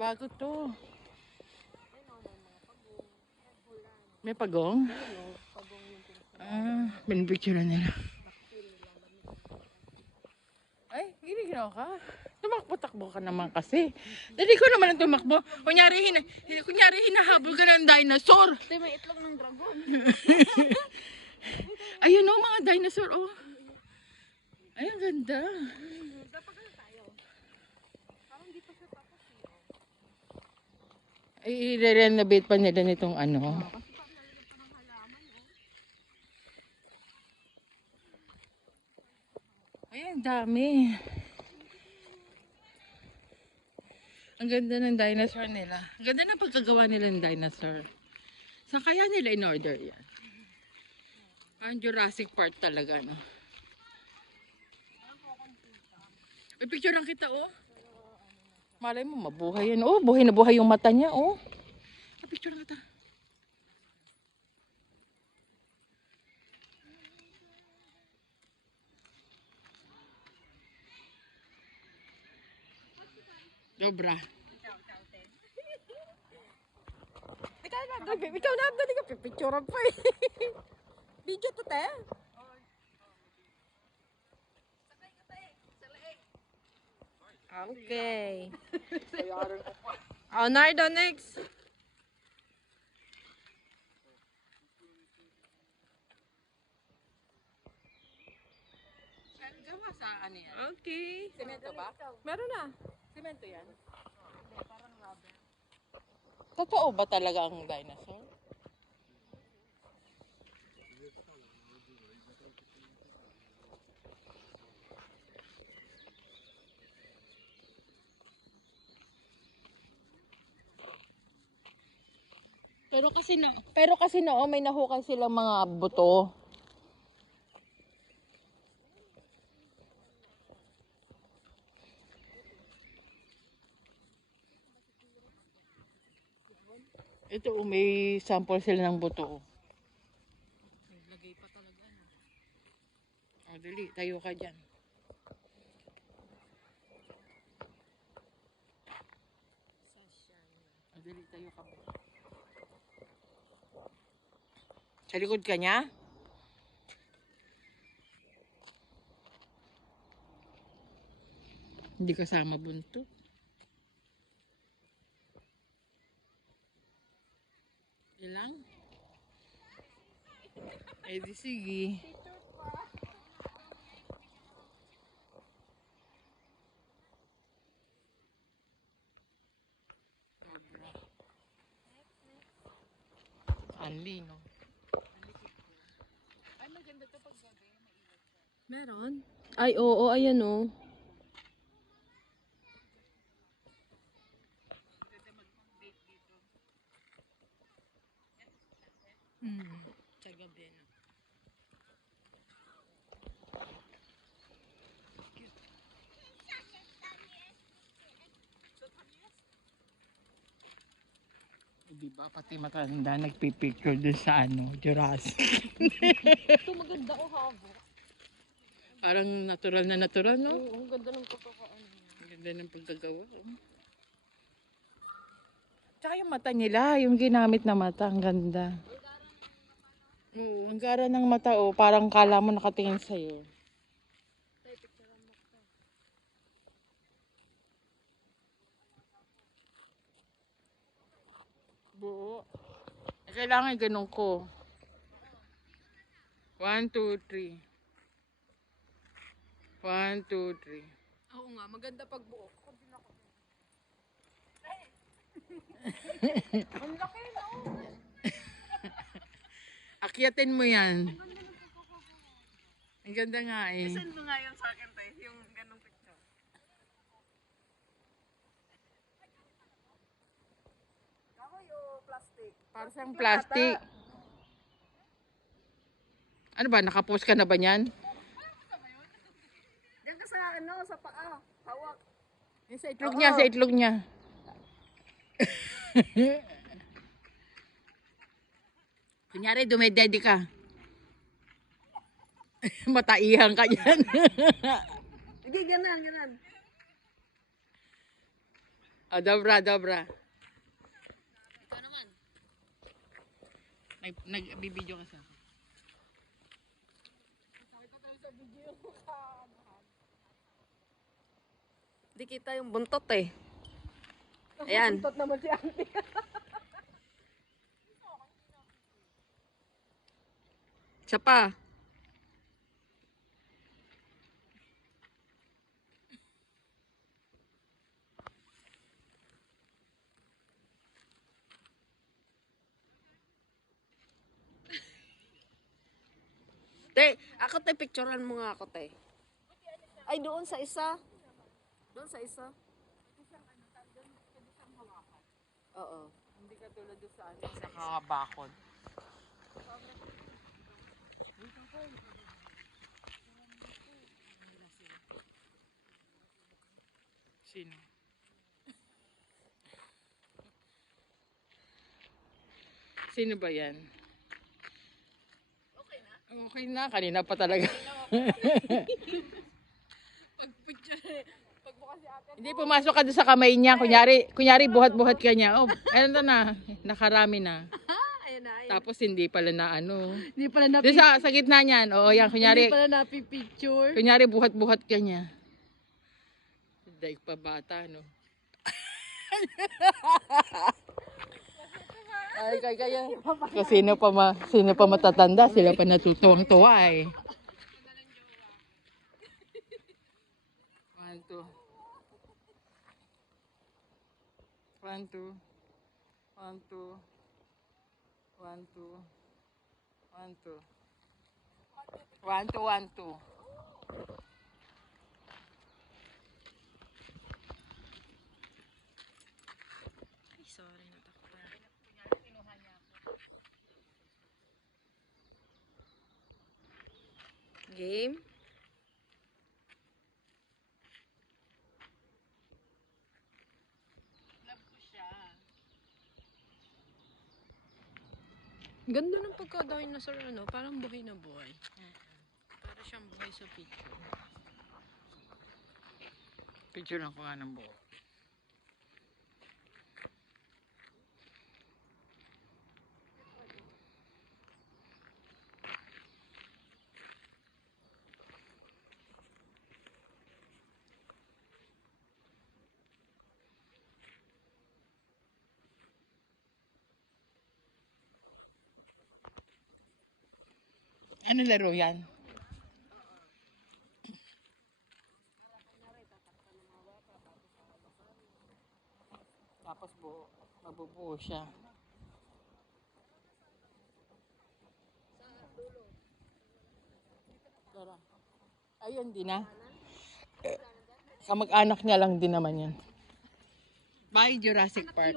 Bago to. May pagong? Pinipicture nila. Ay, giniginaw ka. Tumakbo-takbo ka naman kasi. Dali ko naman ang tumakbo. Kunyari hinahabol ka ng dinosaur. Ito may itlog ng dragon. Ayun o, mga dinosaur oh. Ay, ang ganda. Dapat na tayo. Parang di pa siya tapos eh. Ay, i-renovate pa nila nitong ano. Kasi parang nalagyan pa ng halaman oh. Ay, ang dami. Ang ganda ng dinosaur nila. Ang ganda ng pagkagawa nila ng dinosaur. Saan kaya nila in-order yan? Parang Jurassic Park talaga, no? May picture lang kita, oh. Malay mo, mabuhay yan. Oh, buhay na buhay yung mata niya, oh. May picture lang kita. Dobra. Ikaw na, dali ka pipicture pa eh. Video to, te. Okay. Oh, Nardo, next. Gawa sa ano yan? Okay. Semento ba? Meron na. Semento yan? Totoo ba talaga ang dinosaur? Pero kasi noon may nahukay silang mga buto. Ito may sample sila ng buto. Naglagay pa talaga. Oh, dali, tayo ka dyan. Oh, dali, tayo ka. Sa likod ka niya? Hindi kasama buntot. Ilang? Eh di sige. Anli, no? Ay, maganda to pag gabi. Meron? Ay, oo, ayan oh. Sa gabi, no? Diba pati matanda nagpipicture dun sa ano, Jurassic. Ito maganda oh, habo. Parang natural na natural, no? Oo, ang ganda ng pagkakaano niya. Ang ganda ng pagkagawa. Oh. Tsaka yung mata nila, yung ginamit na mata, ang ganda. Ang gara ng mata, oh, parang kala mo nakatingin sa'yo. Buo. Kailangan ganun ko. 1, 2, 3. 1, 2, 3. Oo nga, maganda pag buo. Ang laki no? Akyatin mo yan. Ang ganda nga eh. Send mo nga yun sa akin tayo, yung ganong picture. Kahoy o plastic? Para siyang plastic. Ano ba, nakapost ka na ba niyan? Diyan ka sa ano, sa paa. Hawak. Sa itlog niya, sa itlog niya. Kunyari, dumedede ka. Mataihan ka yan. Hindi, ganan, ganan. Oh, dobra, dobra. Ikaw naman. Nagbibideo ka sa akin. Di kita yung buntot eh. Ayan. Buntot naman si Auntie. Isa pa. Te, ako te, picturean mo nga ako te. Ay, doon sa isa. Doon sa isa. Oo. Hindi ka tulad doon sa ano, sa kakabakod. Sino? Sino ba yan? Okay na, kanina pa talaga. Hindi, pumasok ka doon sa kamay niya. Kunyari buhat-buhat ka niya. Oh, ano na, nakarami na. Ayan na, ayan. Tapos hindi pala na ano. Hindi pala Doon sa gitna niyan. Oo, yan, Hindi pala napipicture. kunyari buhat-buhat ka niya. Daig pa bata, no? Ay, kaya. Kasi sino pa matatanda, sila pa natutuwang-tuwa eh. 1, 2. 1, 2. 1, 2. 1, 2. 1, 2. 1, 2, 1, 2. Ay, sorry, natakpan. Game? Ganda ng pagka-dinosaur, ano? Parang buhay na buhay. Para siyang buhay sa picture. Picture lang ko nga ng buo. Ano laro yan? Tapos mabubuo siya. Tara. Ayun din na. Kamag-anak niya lang din naman yan. Bye, Jurassic Park.